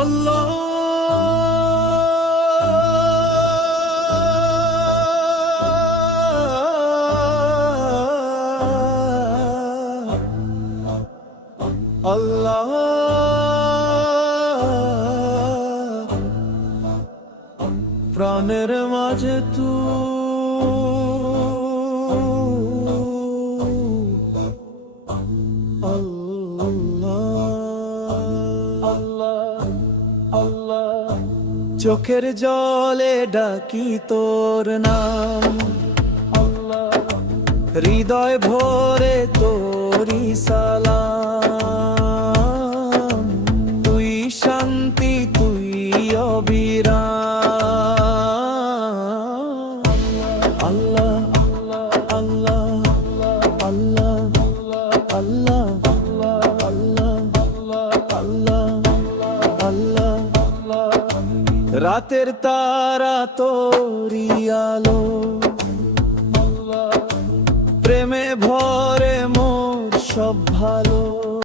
আল্লাহ প্রাণের মাঝে চোখের জলে ডাকি তোর নাম, হৃদয় ভরে তোরি সালাম। তুই শান্তি, তুই অবিরাম। আল্লাহ আল্লাহ আল্লাহ আল্লাহ রাতের তারা তোরি আলো, প্রেমে ভরে মোর সব ভালো।